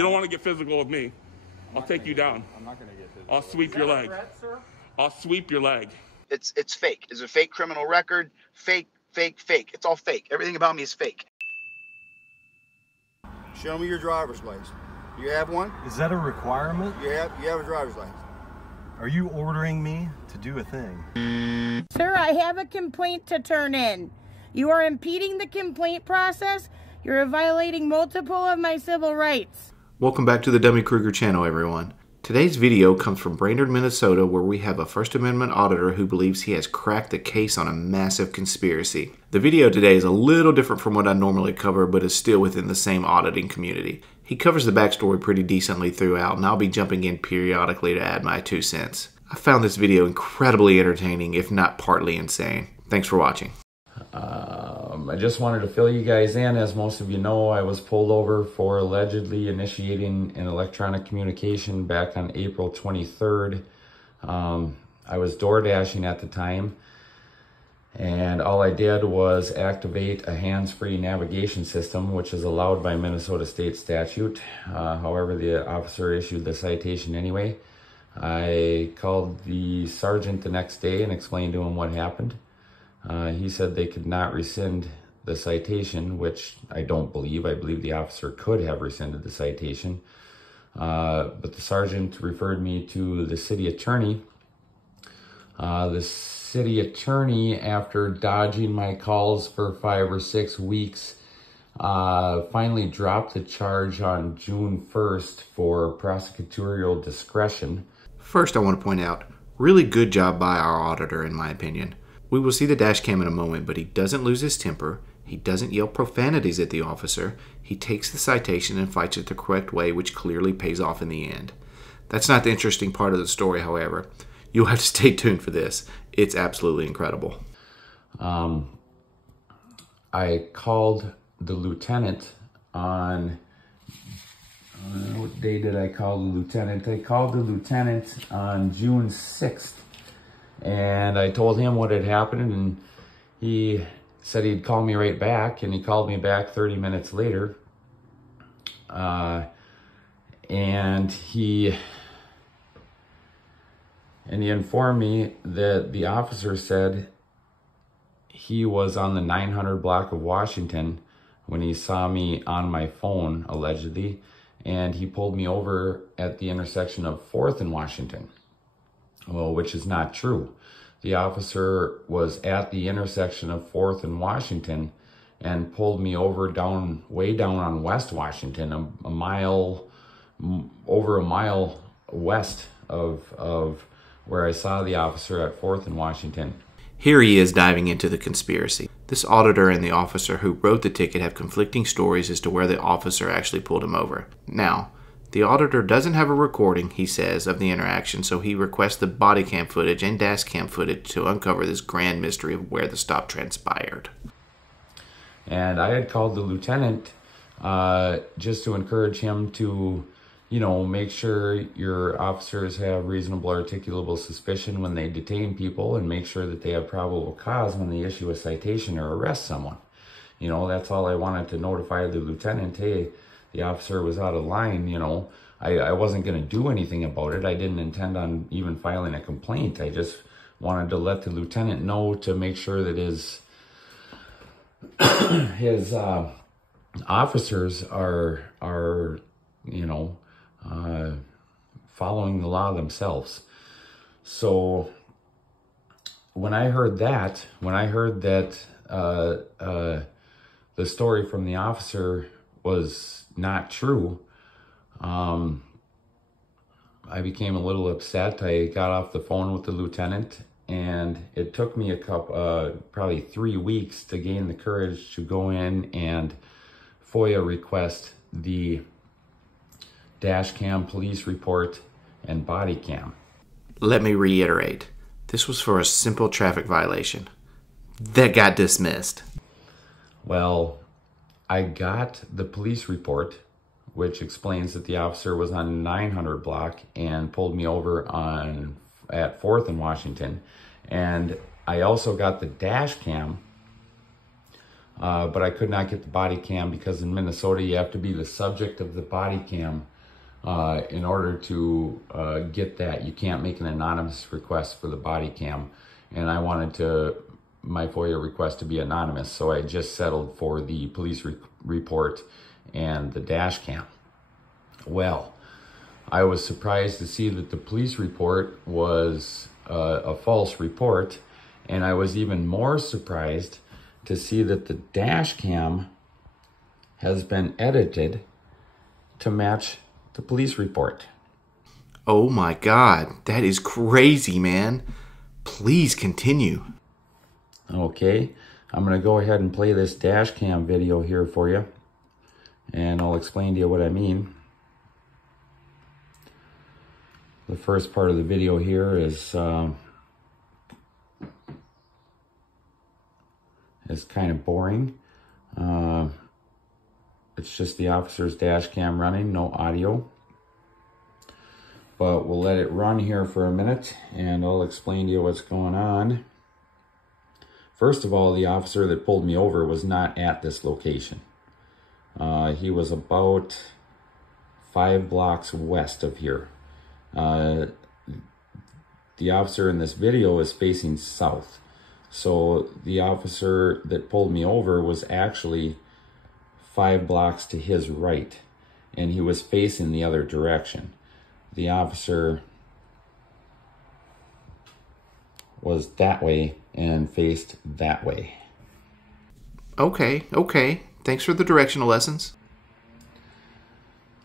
You don't want to get physical with me. I'll take you down. I'm not going to get physical. I'll sweep your leg. Threat, sir? I'll sweep your leg. It's fake. It's a fake criminal record. Fake. It's all fake. Everything about me is fake. Show me your driver's license. You have one? Is that a requirement? You have a driver's license. Are you ordering me to do a thing? Sir, I have a complaint to turn in. You are impeding the complaint process. You're violating multiple of my civil rights. Welcome back to the Dummy Kruger channel, everyone. Today's video comes from Brainerd, Minnesota, where we have a First Amendment auditor who believes he has cracked the case on a massive conspiracy. The video today is a little different from what I normally cover, but is still within the same auditing community. He covers the backstory pretty decently throughout, and I'll be jumping in periodically to add my 2 cents. I found this video incredibly entertaining, if not partly insane. Thanks for watching. I just wanted to fill you guys in. As most of you know, I was pulled over for allegedly initiating an electronic communication back on April 23rd. I was door dashing at the time, and all I did was activate a hands-free navigation system, which is allowed by Minnesota state statute. However, the officer issued the citation anyway. I called the sergeant the next day and explained to him what happened. He said they could not rescind the citation, which I don't believe. I believe the officer could have rescinded the citation. But the sergeant referred me to the city attorney. The city attorney, after dodging my calls for 5 or 6 weeks, finally dropped the charge on June 1st for prosecutorial discretion. First, I want to point out, really good job by our auditor, in my opinion. We will see the dash cam in a moment, but he doesn't lose his temper. He doesn't yell profanities at the officer. He takes the citation and fights it the correct way, which clearly pays off in the end. That's not the interesting part of the story, however. You'll have to stay tuned for this. It's absolutely incredible. I called the lieutenant on... what day did I call the lieutenant? I called the lieutenant on June 6th. And I told him what had happened, and he said he'd call me right back, and he called me back 30 minutes later. And he informed me that the officer said he was on the 900 block of Washington when he saw me on my phone, allegedly, and he pulled me over at the intersection of 4th and Washington. Well, which is not true. The officer was at the intersection of 4th and Washington and pulled me over way down on West Washington, over a mile west of where I saw the officer at 4th and Washington. Here he is diving into the conspiracy. This auditor and the officer who wrote the ticket have conflicting stories as to where the officer actually pulled him over. Now, the auditor doesn't have a recording, he says, of the interaction, so he requests the body cam footage and dash cam footage to uncover this grand mystery of where the stop transpired. And I had called the lieutenant just to encourage him to, make sure your officers have reasonable articulable suspicion when they detain people, and make sure that they have probable cause when they issue a citation or arrest someone. That's all I wanted to notify the lieutenant. Hey, the officer was out of line. I wasn't going to do anything about it. I didn't intend on even filing a complaint. I just wanted to let the lieutenant know to make sure that his officers are following the law themselves. So when I heard that the story from the officer was not true, I became a little upset. I got off the phone with the lieutenant, and it took me probably 3 weeks to gain the courage to go in and FOIA request the dash cam police report and body cam. Let me reiterate, this was for a simple traffic violation that got dismissed. Well, I got the police report, which explains that the officer was on 900 block and pulled me over at 4th and Washington. And I also got the dash cam, but I could not get the body cam because in Minnesota you have to be the subject of the body cam In order to get that, you can't make an anonymous request for the body cam. And I wanted my FOIA request to be anonymous, so I just settled for the police report and the dash cam. Well, I was surprised to see that the police report was a false report, and I was even more surprised to see that the dash cam has been edited to match the police report. Oh my God, that is crazy, man. Please continue. Okay, I'm gonna go ahead and play this dash cam video here for you, and I'll explain to you what I mean. The first part of the video here is kind of boring. It's just the officer's dash cam running, no audio. But we'll let it run here for a minute and I'll explain to you what's going on. First of all, the officer that pulled me over was not at this location. He was about 5 blocks west of here. The officer in this video is facing south. So the officer that pulled me over was actually 5 blocks to his right, and he was facing the other direction. The officer was that way and faced that way. Okay. Thanks for the directional lessons.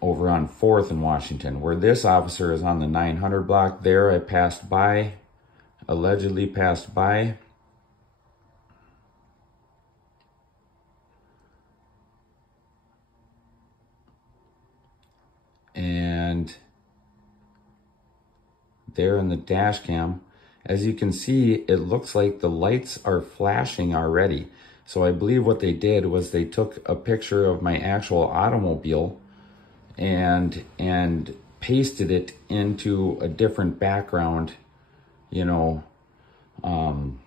Over on 4th in Washington, where this officer is on the 900 block, there I passed by, allegedly passed by. And there in the dash cam, as you can see, it looks like the lights are flashing already. So I believe what they did was they took a picture of my actual automobile and pasted it into a different background, you know, and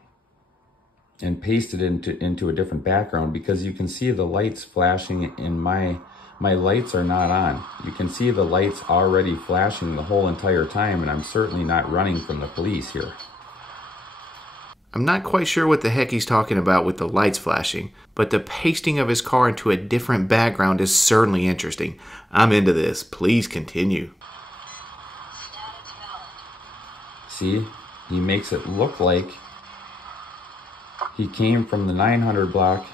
pasted it into a different background, because you can see the lights flashing in my lights are not on. You can see the lights already flashing the whole entire time, and I'm certainly not running from the police here. I'm not quite sure what the heck he's talking about with the lights flashing, but the pasting of his car into a different background is certainly interesting. I'm into this. Please continue. See, he makes it look like he came from the 900 block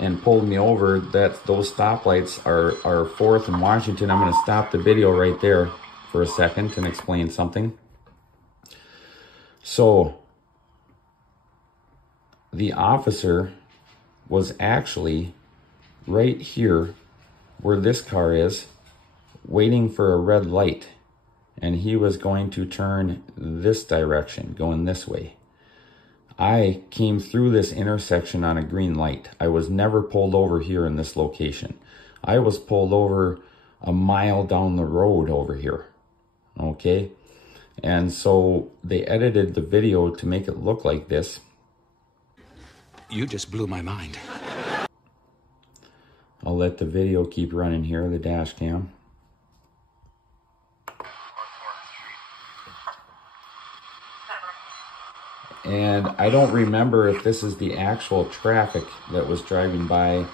and pulled me over. That those stoplights are 4th and Washington. I'm going to stop the video right there for a second and explain something. So the officer was actually right here where this car is, waiting for a red light, and he was going to turn this direction, going this way. I came through this intersection on a green light. I was never pulled over here in this location. I was pulled over a mile down the road over here, okay? And so they edited the video to make it look like this. You just blew my mind. I'll let the video keep running here, the dash cam. And I don't remember if this is the actual traffic that was driving by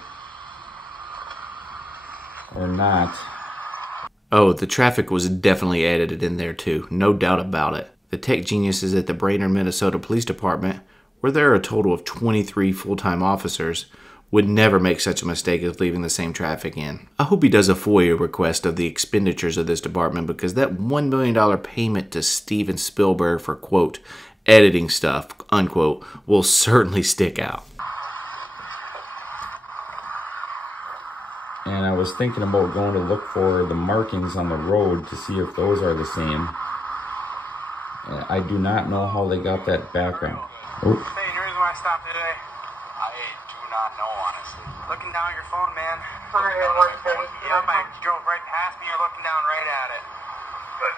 or not. Oh, the traffic was definitely edited in there too, no doubt about it. The tech geniuses at the Brainerd, Minnesota Police Department, where there are a total of 23 full-time officers, would never make such a mistake as leaving the same traffic in. I hope he does a FOIA request of the expenditures of this department, because that $1 million payment to Steven Spielberg for, quote, editing stuff, unquote, will certainly stick out. And I was thinking about going to look for the markings on the road to see if those are the same. I do not know how they got that background. Hey, the reason why I stopped today, I do not know, honestly. Looking down at your phone, man. Yep, I drove right past me. You're looking down right at it. Good.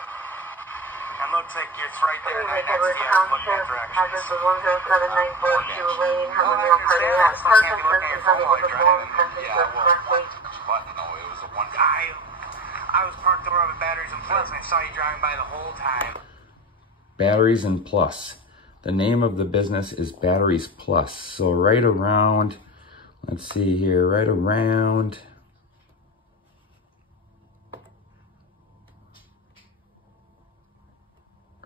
And looks like it's right there, right next to you. Looking at directions. Address is 107-942 Lane, Harmondale, Carter. I still can't be looking at your phone while you're driving. Yeah, well, but no, it was a one. I was parked over at Batteries and Plus, and I saw you driving by the whole time. Batteries and Plus. The name of the business is Batteries Plus. So right around, let's see here, right around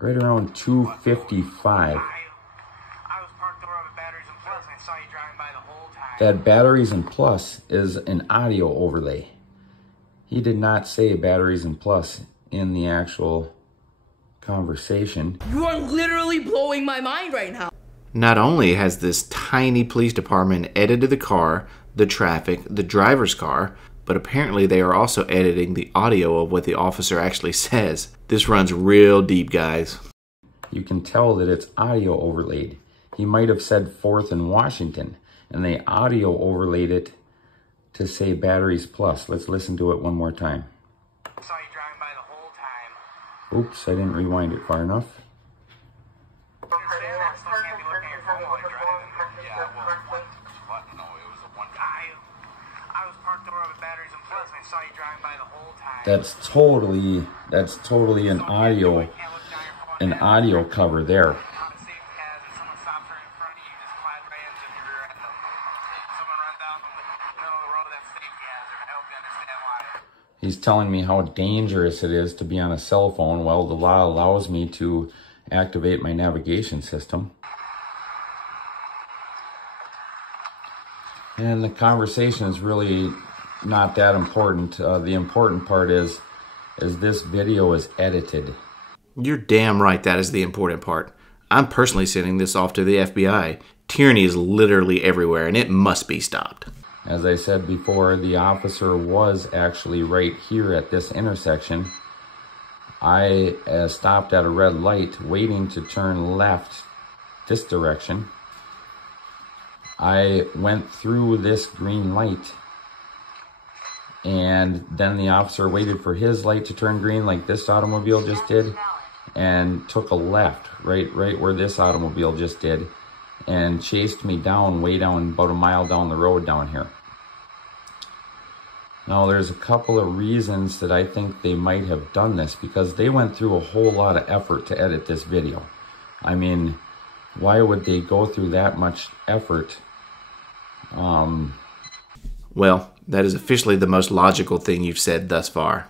2:55. That Batteries and Plus is an audio overlay. He did not say Batteries and Plus in the actual conversation. You are literally blowing my mind right now. Not only has this tiny police department edited the car, the traffic, the driver's car, but apparently they are also editing the audio of what the officer actually says. This runs real deep, guys. You can tell that it's audio overlaid. He might have said 4th and Washington, and they audio overlaid it to say Batteries Plus. Let's listen to it one more time. I saw you driving by the whole time. Oops, I didn't rewind it far enough. That's totally an audio cover there. He's telling me how dangerous it is to be on a cell phone. Well, the law allows me to activate my navigation system. And the conversation is really not that important. The important part is this video is edited. You're damn right that is the important part. I'm personally sending this off to the FBI. Tyranny is literally everywhere, and it must be stopped. As I said before, the officer was actually right here at this intersection. I stopped at a red light, waiting to turn left this direction. I went through this green light, and then the officer waited for his light to turn green like this automobile just did, and took a left right where this automobile just did, and chased me down, way down, about a mile down the road down here. Now, there's a couple of reasons that I think they might have done this, because they went through a whole lot of effort to edit this video. I mean, why would they go through that much effort? Well, that is officially the most logical thing you've said thus far.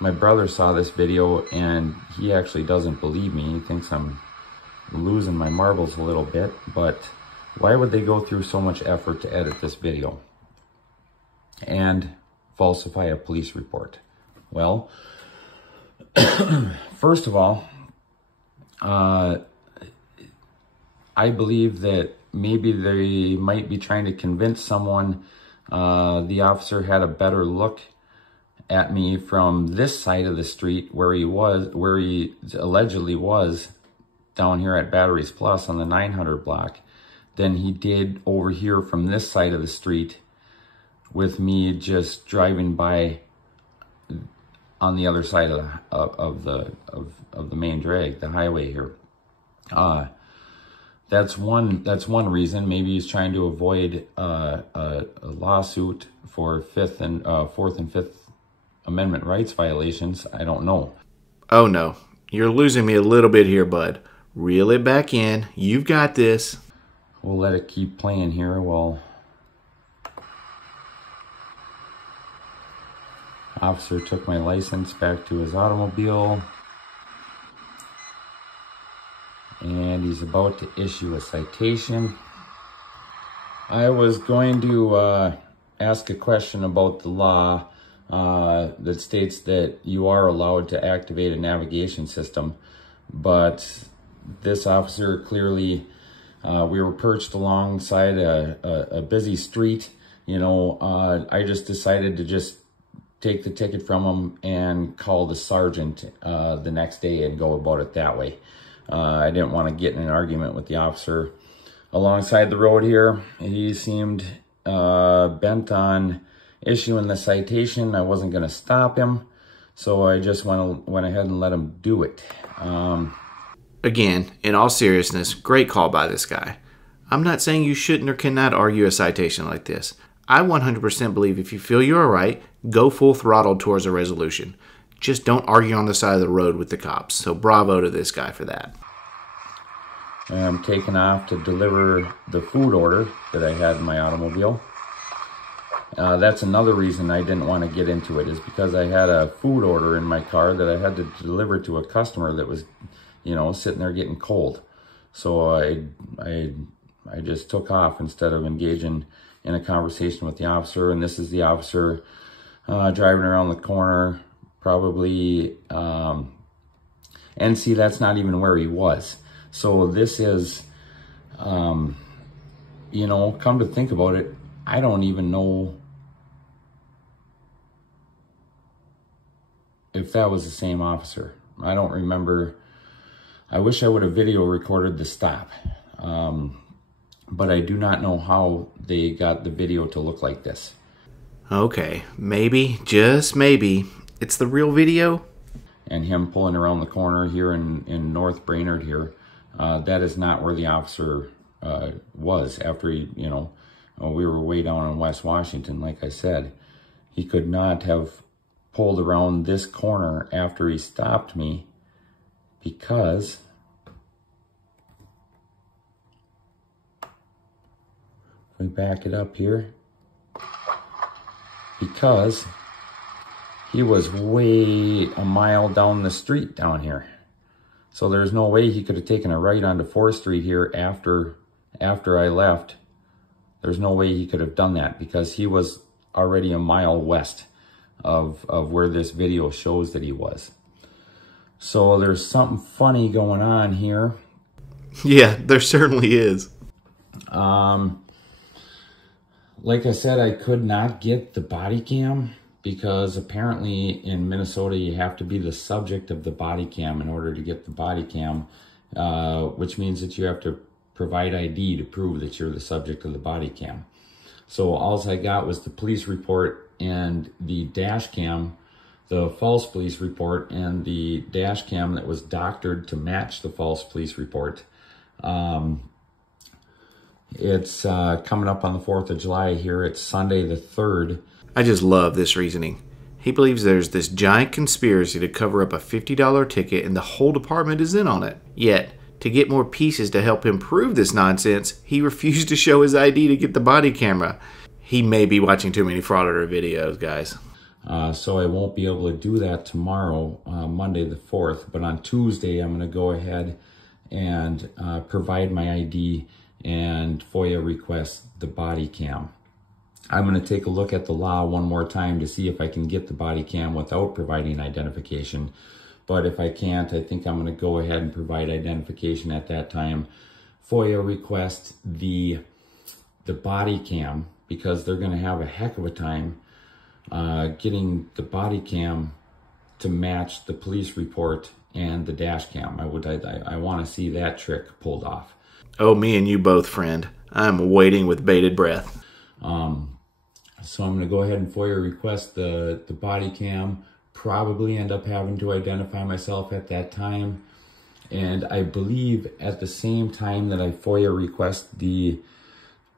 My brother saw this video, and he actually doesn't believe me. He thinks I'm losing my marbles a little bit, but why would they go through so much effort to edit this video and falsify a police report? Well, first of all, I believe that maybe they might be trying to convince someone the officer had a better look at me from this side of the street where he allegedly was down here at Batteries Plus on the 900 block than he did over here from this side of the street with me just driving by on the other side of the main drag, the highway here. That's one reason. Maybe he's trying to avoid a lawsuit for Fourth and Fifth Amendment rights violations. I don't know. Oh no, you're losing me a little bit here, bud. Reel it back in. You've got this. We'll let it keep playing here. Well, officer took my license back to his automobile, and he's about to issue a citation. I was going to ask a question about the law that states that you are allowed to activate a navigation system, but this officer clearly, we were perched alongside a busy street. You know, I just decided to just take the ticket from him and call the sergeant the next day and go about it that way. I didn't want to get in an argument with the officer alongside the road here. He seemed bent on issuing the citation. I wasn't going to stop him, so I just went ahead and let him do it. Again, in all seriousness, great call by this guy. I'm not saying you shouldn't or cannot argue a citation like this. I 100% believe if you feel you're right, go full throttle towards a resolution. Just don't argue on the side of the road with the cops. So bravo to this guy for that. I'm taking off to deliver the food order that I had in my automobile. That's another reason I didn't want to get into it, is because I had a food order in my car that I had to deliver to a customer that was, you know, sitting there getting cold. So I just took off instead of engaging in a conversation with the officer. And this is the officer driving around the corner, probably, and see, that's not even where he was. So this is, you know, come to think about it, I don't even know if that was the same officer. I don't remember. I wish I would have video recorded the stop. But I do not know how they got the video to look like this. Okay, maybe, just maybe, it's the real video? And him pulling around the corner here in North Brainerd here, that is not where the officer was after he, you know, we were way down in West Washington, like I said. He could not have pulled around this corner after he stopped me, because if we back it up here, because he was way a mile down the street down here. So there's no way he could have taken a right onto 4th Street here after I left. There's no way he could have done that, because he was already a mile west of where this video shows that he was. So there's something funny going on here. Yeah, there certainly is. Like I said, I could not get the body cam, because apparently in Minnesota you have to be the subject of the body cam in order to get the body cam, which means that you have to provide ID to prove that you're the subject of the body cam. So all I got was the police report and the dash cam, the false police report, and the dash cam that was doctored to match the false police report. It's coming up on the 4th of July here. It's Sunday the 3rd. I just love this reasoning. He believes there's this giant conspiracy to cover up a $50 ticket and the whole department is in on it. Yet, to get more pieces to help him prove this nonsense, he refused to show his ID to get the body camera. He may be watching too many frauditor videos, guys. So I won't be able to do that tomorrow, Monday the 4th. But on Tuesday, I'm going to go ahead and provide my ID and FOIA request the body cam. I'm going to take a look at the law one more time to see if I can get the body cam without providing identification. But if I can't, I think I'm going to go ahead and provide identification at that time. FOIA request the body cam, because they're going to have a heck of a time getting the body cam to match the police report and the dash cam. I want to see that trick pulled off. Oh, me and you both, friend. I'm waiting with bated breath. So I'm going to go ahead and FOIA request the body cam. Probably end up having to identify myself at that time. And I believe at the same time that I FOIA request the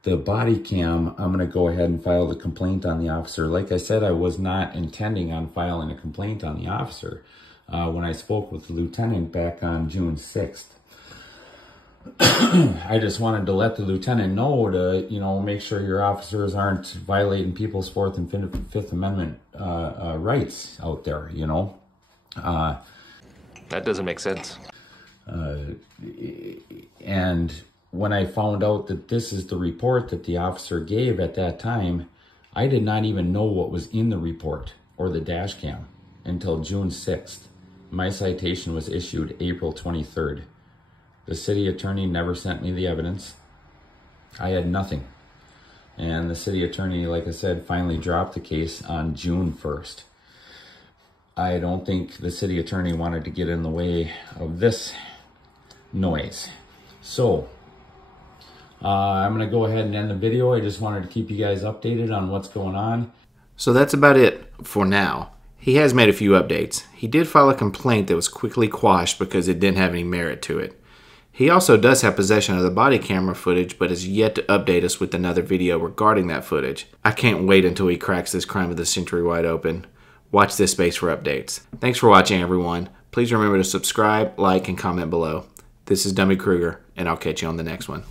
body cam, I'm going to go ahead and file the complaint on the officer. Like I said, I was not intending on filing a complaint on the officer when I spoke with the lieutenant back on June 6th. I just wanted to let the lieutenant know to, you know, make sure your officers aren't violating people's 4th and 5th Amendment rights out there, you know. That doesn't make sense. And when I found out that this is the report that the officer gave at that time, I did not even know what was in the report or the dash cam until June 6th. My citation was issued April 23rd. The city attorney never sent me the evidence. I had nothing. And the city attorney, like I said, finally dropped the case on June 1st. I don't think the city attorney wanted to get in the way of this noise. So, I'm going to go ahead and end the video. I just wanted to keep you guys updated on what's going on. So that's about it for now. He has made a few updates. He did file a complaint that was quickly quashed because it didn't have any merit to it. He also does have possession of the body camera footage, but has yet to update us with another video regarding that footage. I can't wait until he cracks this crime of the century wide open. Watch this space for updates. Thanks for watching, everyone. Please remember to subscribe, like, and comment below. This is Dummy Kruger, and I'll catch you on the next one.